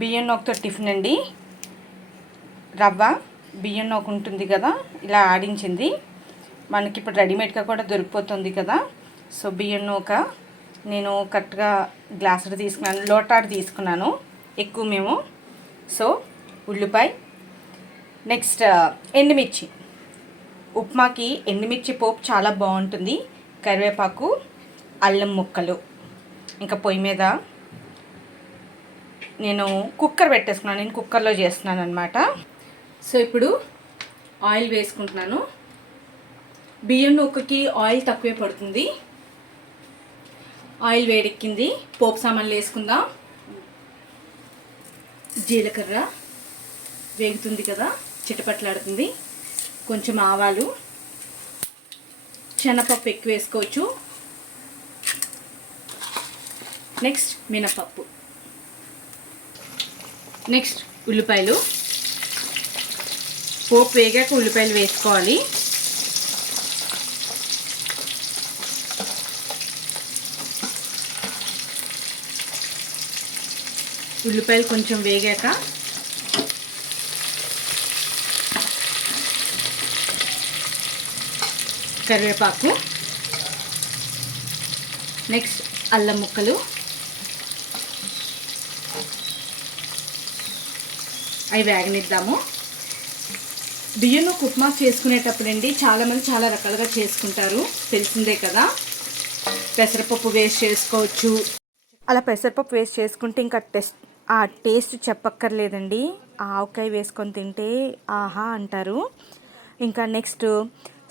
బియ్యం నూకతో టిఫిన్ అండి. రవ్వ బియ్యం నూక ఉంటుంది కదా, ఇలా ఆడించింది. మనకి ఇప్పుడు రెడీమేడ్గా కూడా దొరికిపోతుంది కదా. సో బియ్యం నూక నేను కరెక్ట్గా గ్లాసుడు తీసుకున్నాను, లోటాడు తీసుకున్నాను ఎక్కువ మేము. సో ఉల్లిపాయ, నెక్స్ట్ ఎండుమిర్చి. ఉప్మాకి ఎండుమిర్చి పోపు చాలా బాగుంటుంది. కరివేపాకు, అల్లం ముక్కలు. ఇంకా పొయ్యి మీద నేను కుక్కర్ పెట్టేసుకున్నాను. నేను కుక్కర్లో చేస్తున్నాను అనమాట. సో ఇప్పుడు ఆయిల్ వేసుకుంటున్నాను. బియ్యం నూకకి ఆయిల్ తక్కువే పడుతుంది. ఆయిల్ వేడెక్కింది. పోపు సామాన్లు వేసుకుందాం. జీలకర్ర వేగుతుంది కదా, చిటపట్లాడుతుంది. కొంచెం ఆవాలు, శనగపప్పు ఎక్కువ వేసుకోవచ్చు. నెక్స్ట్ మినపప్పు, నెక్స్ట్ ఉల్లిపాయలు. పోపు వేగాక ఉల్లిపాయలు వేసుకోవాలి. ఉల్లిపాయలు కొంచెం వేగాక కరివేపాకు, నెక్స్ట్ అల్లం ముక్కలు, అవి వేగనిద్దాము. బియ్యం నూక ఉప్మా చేసుకునేటప్పుడు అండి చాలామంది చాలా రకాలుగా చేసుకుంటారు, తెలిసిందే కదా. పెసరపప్పు వేస్ట్ చేసుకోవచ్చు. అలా పెసరపప్పు వేస్ట్ చేసుకుంటే ఇంకా ఆ టేస్ట్ చెప్పక్కర్లేదండి. ఆవకాయ వేసుకొని తింటే ఆహా అంటారు. ఇంకా నెక్స్ట్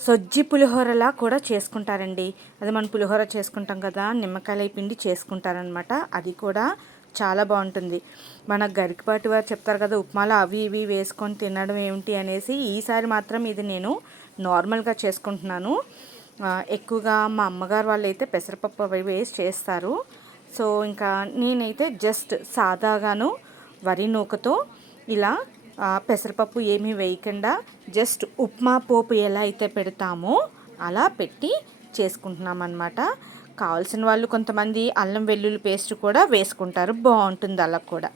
సొజ్జి పులిహోరలా కూడా చేసుకుంటారండి. అది మనం పులిహోర చేసుకుంటాం కదా, నిమ్మకాయల పిండి చేసుకుంటారనమాట. అది కూడా చాలా బాగుంటుంది. మన గరికపాటి వారు చెప్తారు కదా, ఉప్మాలో అవి ఇవి వేసుకొని తినడం ఏమిటి అనేసి. ఈసారి మాత్రం ఇది నేను నార్మల్గా చేసుకుంటున్నాను. ఎక్కువగా మా అమ్మగారు వాళ్ళు అయితే పెసరపప్పు అవి వేస్ట్ చేస్తారు. సో ఇంకా నేనైతే జస్ట్ సాదాగాను వరి నూకతో ఇలా పెసరపప్పు ఏమీ వేయకుండా జస్ట్ ఉప్మా పోపు ఎలా అయితే పెడతామో అలా పెట్టి చేసుకుంటున్నాం అన్నమాట. కావాల్సిన వాళ్ళు కొంతమంది అల్లం వెల్లుల్లి పేస్ట్ కూడా వేసుకుంటారు, బాగుంటుంది అలా కూడా.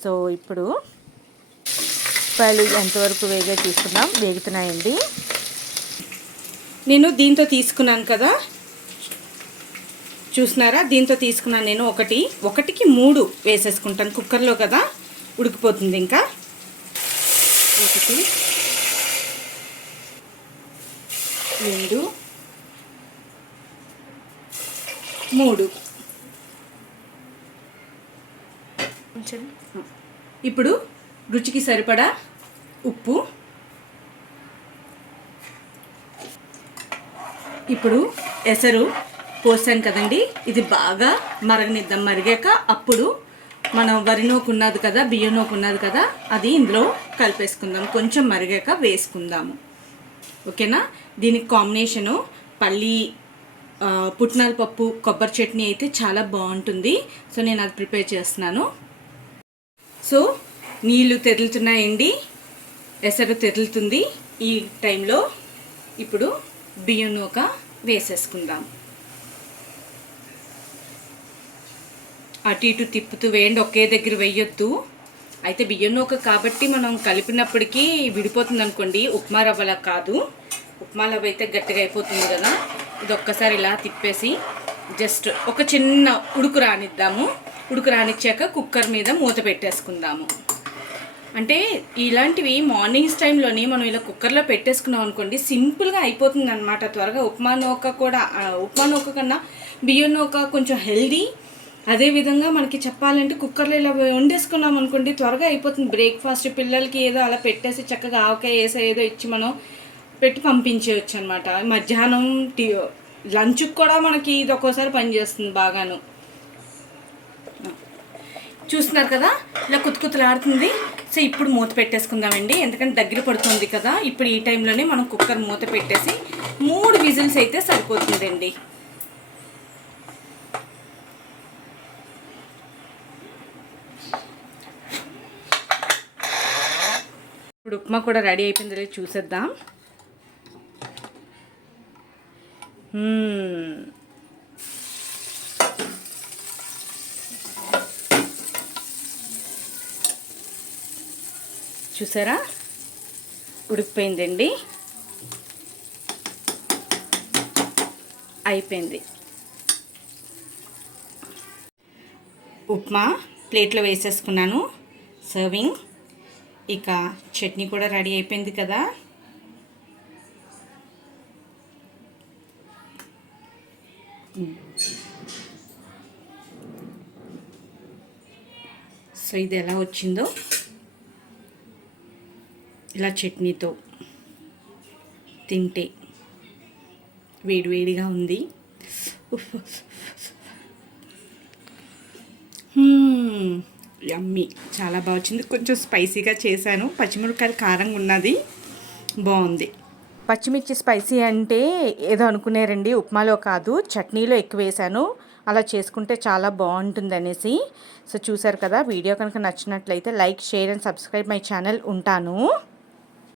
సో ఇప్పుడు ఉల్లిపాయలు ఎంతవరకు వేగే తీసుకుందాం. వేగుతున్నాయండి. నేను దీంతో తీసుకున్నాను కదా, చూసినారా, దీంతో తీసుకున్నాను నేను. ఒకటికి 3 వేసేసుకుంటాను. కుక్కర్లో కదా ఉడికిపోతుంది. ఇంకా 1 2 3. ఇప్పుడు రుచికి సరిపడా ఉప్పు. ఇప్పుడు ఎసరు పోసాను కదండి, ఇది బాగా మరగనిద్దాం. మరిగాక అప్పుడు మనం వరి నూక ఉన్నది కదా, బియ్యం నూక ఉన్నది కదా, అది ఇందులో కలిపేసుకుందాం. కొంచెం మరిగాక వేసుకుందాము. ఓకేనా. దీనికి కాంబినేషను పల్లి పుట్నాల పప్పు కొబ్బరి చట్నీ అయితే చాలా బాగుంటుంది. సో నేను అది ప్రిపేర్ చేస్తున్నాను. సో నీళ్ళు తెరులుతున్నాయండి, ఎసరు తెరులుతుంది. ఈ టైంలో ఇప్పుడు బియ్యం నూక వేసేసుకుందాం. అటు ఇటు తిప్పుతూ వేయండి, ఒకే దగ్గర వేయొద్దు. అయితే బియ్యం నూక కాబట్టి మనం కలిపినప్పటికీ విడిపోతుంది అనుకోండి, ఉప్మా రవ్వలా కాదు. ఉప్మా రవ్వ అయితే గట్టిగా అయిపోతుంది కదా. ఇది ఒక్కసారి ఇలా తిప్పేసి జస్ట్ ఒక చిన్న ఉడుకు రానిద్దాము. ఉడుకు రానిచ్చాక కుక్కర్ మీద మూత పెట్టేసుకుందాము. అంటే ఇలాంటివి మార్నింగ్స్ టైంలోని మనం ఇలా కుక్కర్లో పెట్టేసుకున్నాం అనుకోండి, సింపుల్గా అయిపోతుంది అనమాట త్వరగా. ఉప్మా నూక కన్నా బియ్యం నూక కొంచెం హెల్దీ. అదేవిధంగా మనకి చెప్పాలంటే కుక్కర్లో ఇలా వండేసుకున్నాం అనుకోండి, త్వరగా అయిపోతుంది. బ్రేక్ఫాస్ట్ పిల్లలకి ఏదో అలా పెట్టేసి చక్కగా ఆవకాయ వేసే ఏదో ఇచ్చి మనం పెట్టి పంపించేయచ్చు అనమాట. మధ్యాహ్నం లంచ్కి కూడా మనకి ఇది ఒక్కోసారి పనిచేస్తుంది బాగాను. చూస్తున్నారు కదా, ఇలా కుతుకుతులాడుతుంది. సో ఇప్పుడు మూత పెట్టేసుకుందామండి, ఎందుకంటే దగ్గర పడుతుంది కదా. ఇప్పుడు ఈ టైంలోనే మనం కుక్కర్ మూత పెట్టేసి 3 విజిల్స్ అయితే సరిపోతుందండి. ఇప్పుడు ఉప్మా కూడా రెడీ అయిపోయింది, చూసేద్దాం. చూసారా, ఉడికిపోయిందండి. అయిపోయింది. ఉప్మా ప్లేట్లో వేసేసుకున్నాను, సర్వింగ్. ఇక చట్నీ కూడా రెడీ అయిపోయింది కదా. సో ఇది ఎలా వచ్చిందో, ఇలా చట్నీతో తింటే వేడివేడిగా ఉంది. యమ్మీ, చాలా బాగా వచ్చింది. కొంచెం స్పైసీగా చేశాను, పచ్చిమిరపకాయలు కారంగా ఉన్నది, బాగుంది. పచ్చిమిర్చి స్పైసీ అంటే ఏదో అనుకునేరండి, ఉప్మాలో కాదు చట్నీలో ఎక్కువ వేసాను. అలా చేసుకుంటే చాలా బాగుంటుంది అనేసి. సో చూసారు కదా, వీడియో కనుక నచ్చినట్లయితే like, share and subscribe my channel. ఉంటాను.